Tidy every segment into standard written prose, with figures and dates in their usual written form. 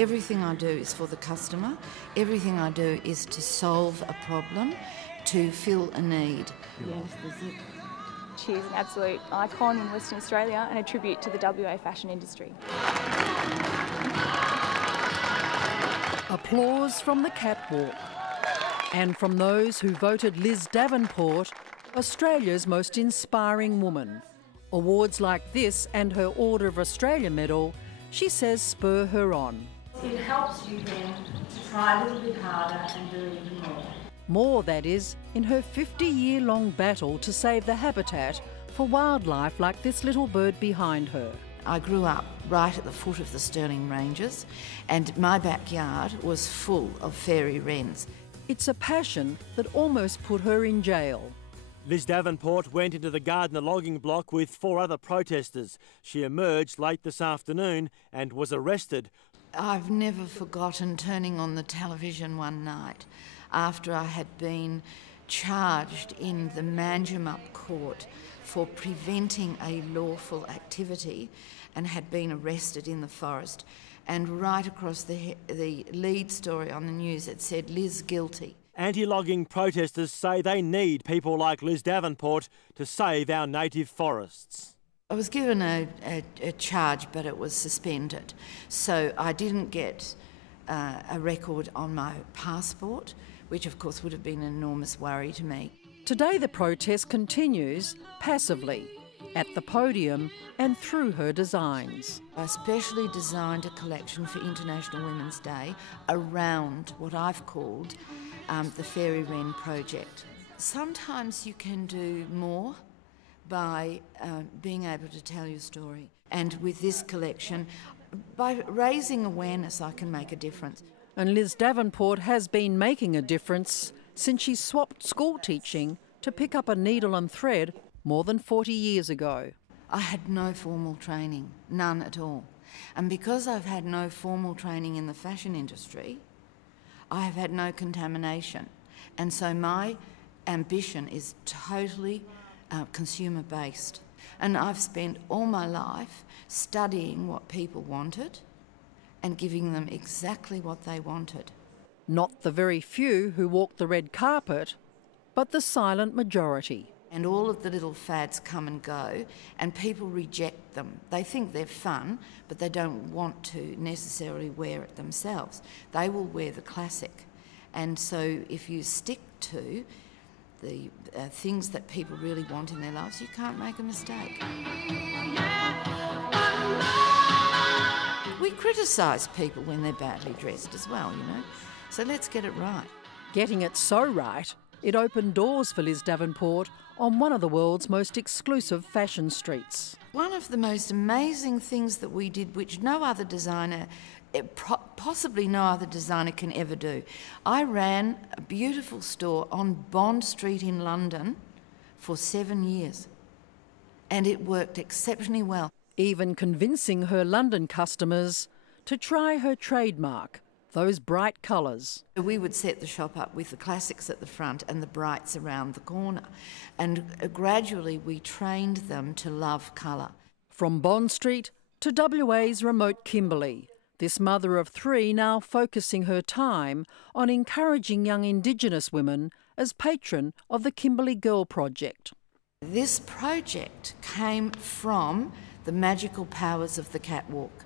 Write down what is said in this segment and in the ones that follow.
Everything I do is for the customer. Everything I do is to solve a problem, to fill a need. Yes, that's it. She's an absolute icon in Western Australia and a tribute to the WA fashion industry. Applause from the catwalk and from those who voted Liz Davenport Australia's most inspiring woman. Awards like this and her Order of Australia medal, she says, spur her on. It helps you then to try a little bit harder and do even more. More, that is, in her 50-year-long battle to save the habitat for wildlife like this little bird behind her. I grew up right at the foot of the Stirling Ranges, and my backyard was full of fairy wrens. It's a passion that almost put her in jail. Liz Davenport went into the Gardner logging block with 4 other protesters. She emerged late this afternoon and was arrested. I've never forgotten turning on the television one night after I had been charged in the Manjimup court for preventing a lawful activity and had been arrested in the forest. And right across the lead story on the news, it said, Liz guilty. Anti-logging protesters say they need people like Liz Davenport to save our native forests. I was given a charge, but it was suspended. So I didn't get a record on my passport, which of course would have been an enormous worry to me. Today the protest continues passively, at the podium and through her designs. I specially designed a collection for International Women's Day around what I've called the Fairy Wren Project. Sometimes you can do more by being able to tell your story. And with this collection, by raising awareness, I can make a difference. And Liz Davenport has been making a difference since she swapped school teaching to pick up a needle and thread more than 40 years ago. I had no formal training, none at all. And because I've had no formal training in the fashion industry, I have had no contamination. And so my ambition is totally consumer-based. And I've spent all my life studying what people wanted and giving them exactly what they wanted. Not the very few who walk the red carpet, but the silent majority. And all of the little fads come and go, and people reject them. They think they're fun, but they don't want to necessarily wear it themselves. They will wear the classic. And so if you stick to the things that people really want in their lives, you can't make a mistake. We criticise people when they're badly dressed as well, you know. So let's get it right. Getting it so right, it opened doors for Liz Davenport on one of the world's most exclusive fashion streets. One of the most amazing things that we did, which no other designer, possibly no other designer can ever do. I ran a beautiful store on Bond Street in London for 7 years, and it worked exceptionally well. Even convincing her London customers to try her trademark, those bright colours. We would set the shop up with the classics at the front and the brights around the corner, and gradually we trained them to love colour. From Bond Street to WA's remote Kimberley, this mother of 3 now focusing her time on encouraging young Indigenous women as patron of the Kimberley Girl Project. This project came from the magical powers of the catwalk.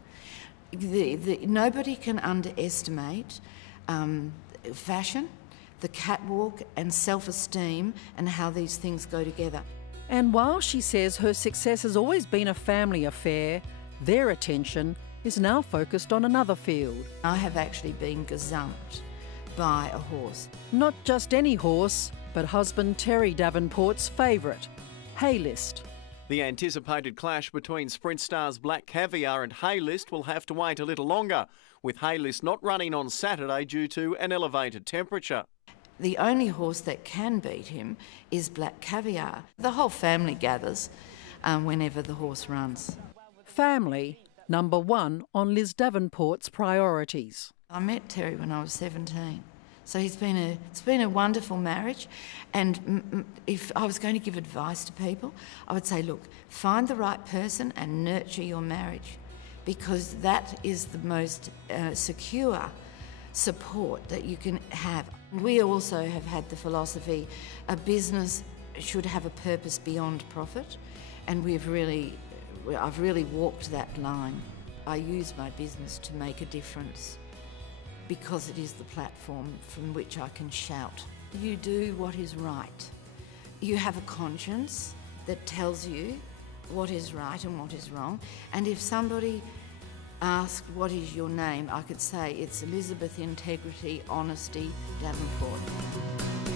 Nobody can underestimate fashion, the catwalk and self-esteem and how these things go together. And while she says her success has always been a family affair, their attention is now focused on another field. I have actually been gazumped by a horse. Not just any horse, but husband Terry Davenport's favourite, Haylist. The anticipated clash between Sprint stars Black Caviar and Haylist will have to wait a little longer, with Haylist not running on Saturday due to an elevated temperature. The only horse that can beat him is Black Caviar. The whole family gathers whenever the horse runs. Family, number 1 on Liz Davenport's priorities. I met Terry when I was 17. So it's been a wonderful marriage, and if I was going to give advice to people, I would say, look, find the right person and nurture your marriage, because that is the most secure support that you can have. We also have had the philosophy a business should have a purpose beyond profit, and I've really walked that line. I use my business to make a difference because it is the platform from which I can shout. You do what is right. You have a conscience that tells you what is right and what is wrong, and if somebody asked what is your name, I could say it's Elizabeth Integrity Honesty Davenport.